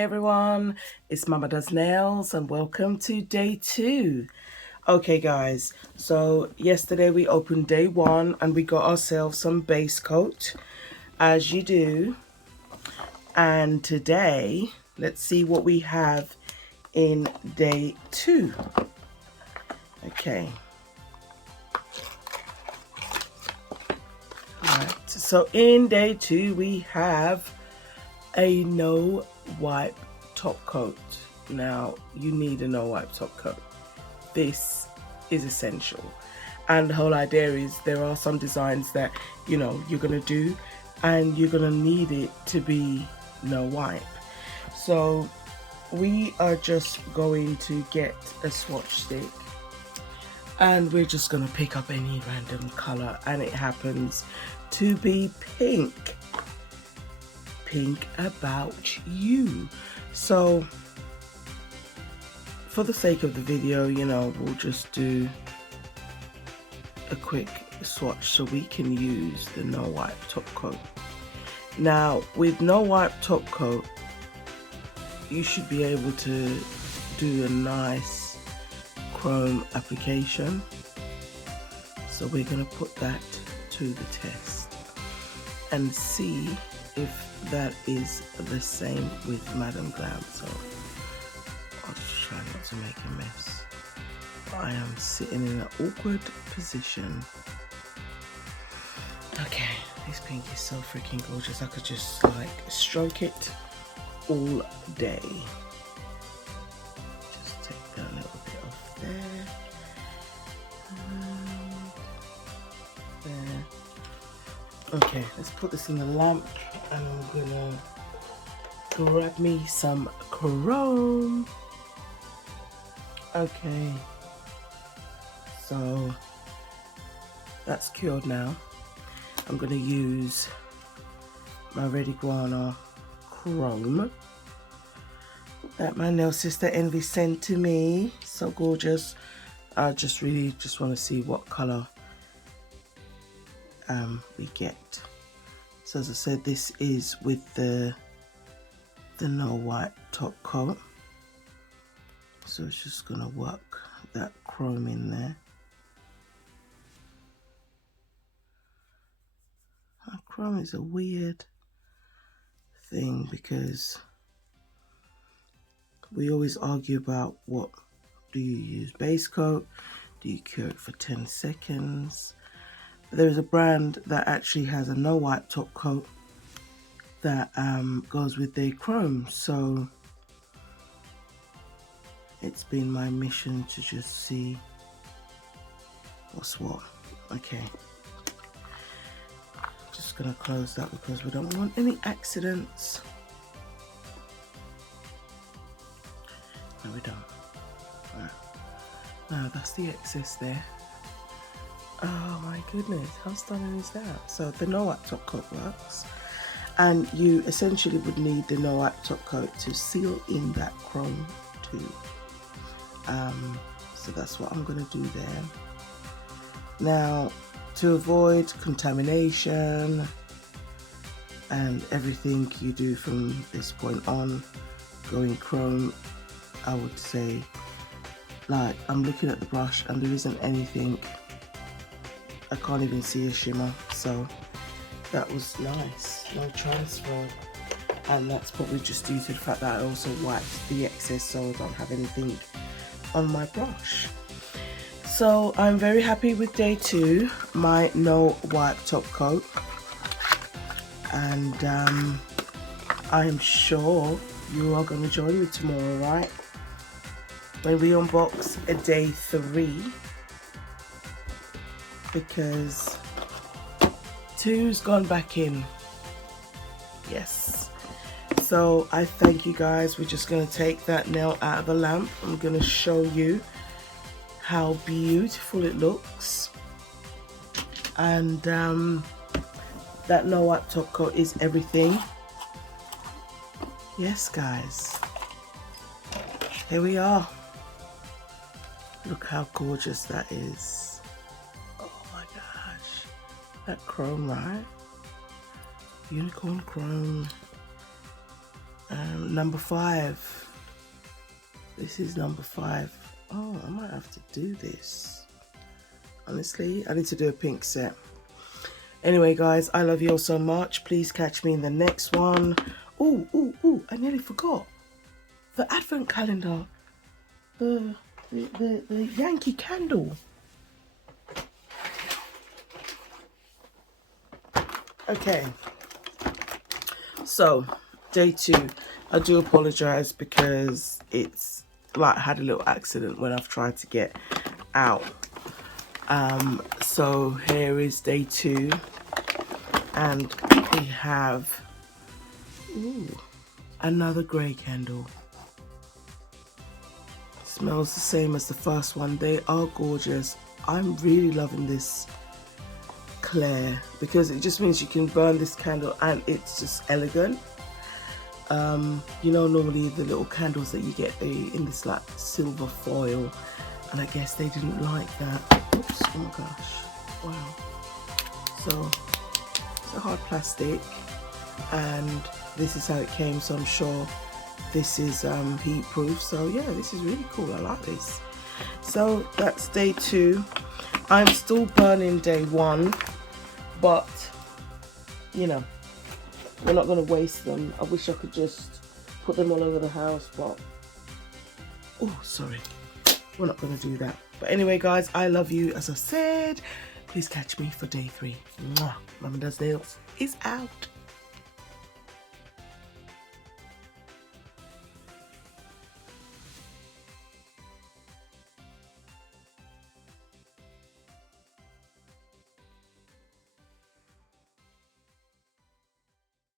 everyone, it's Mama Does Nails and welcome to day 2. Okay guys, so yesterday we opened day 1 and we got ourselves some base coat, as you do. And today, let's see what we have in day 2. Okay. Alright, so in day 2 we have a no wipe top coat. Now you need a no wipe top coat. This is essential, and the whole idea is there are some designs that you're gonna do and you're gonna need it to be no wipe. So we are just going to get a swatch stick and we're just gonna pick up any random color, and it happens to be pink about you. So for the sake of the video, we'll just do a quick swatch so we can use the no wipe top coat. Now with no wipe top coat, you should be able to do a nice chrome application, so we're going to put that to the test and see if that is the same with Madam Glam. So I'll just try not to make a mess. I am sitting in an awkward position. Okay, this pink is so freaking gorgeous. I could just like stroke it all day. Just take that little bit off there. And there. Okay, let's put this in the lamp, and I'm gonna grab me some chrome. Okay, so that's cured now. I'm gonna use my Red Iguana chrome that my nail sister Envy sent to me. So gorgeous. I just really want to see what color we get. So as I said, this is with the no wipe top coat, so it's just gonna work that chrome in there. Chrome is a weird thing because we always argue about what do you use, base coat, do you cure it for 10 seconds. There's a brand that actually has a no wipe top coat that goes with their chrome, so it's been my mission to just see what's what. Okay, just gonna close that because we don't want any accidents. No, we don't. Right. Now that's the excess there. Oh my goodness, how stunning is that? So the no wipe top coat works, and you essentially would need the no wipe top coat to seal in that chrome too. So that's what I'm going to do there. Now, to avoid contamination and everything you do from this point on going chrome, I would say, like, I'm looking at the brush and there isn't anything. I can't even see a shimmer, so that was nice. No transfer, and that's probably just due to the fact that I also wiped the excess so I don't have anything on my brush. So I'm very happy with day 2, my no wipe top coat, and I am sure you are going to join me tomorrow, right, when we unbox a day 3, because 2's gone back in. Yes. So I thank you guys. We're just going to take that nail out of the lamp. I'm going to show you how beautiful it looks. And that no wipe top coat is everything. Yes, guys. Here we are. Look how gorgeous that is. That chrome, right? Unicorn chrome. Number 5. This is number 5. Oh, I might have to do this. Honestly, I need to do a pink set. Anyway, guys, I love you all so much. Please catch me in the next one. Oh, I nearly forgot. The advent calendar. The Yankee candle. Okay. So, day 2. I do apologize because it's like had a little accident when I've tried to get out. So here is day 2, and we have another grey candle. Smells the same as the first one. They are gorgeous. I'm really loving this Claire because it just means you can burn this candle and it's just elegant. You know, normally the little candles that you get in this like silver foil, and I guess they didn't like that. Oops, oh my gosh, wow. So it's a hard plastic, and this is how it came, so I'm sure this is heat proof. So yeah, this is really cool. I like this. So that's day 2. I'm still burning day 1, but you know, we're not going to waste them. I wish I could just put them all over the house, but oh, sorry, we're not going to do that. But anyway, guys, I love you. As I said, please catch me for day 3. Mwah. Mama Does Nails is out.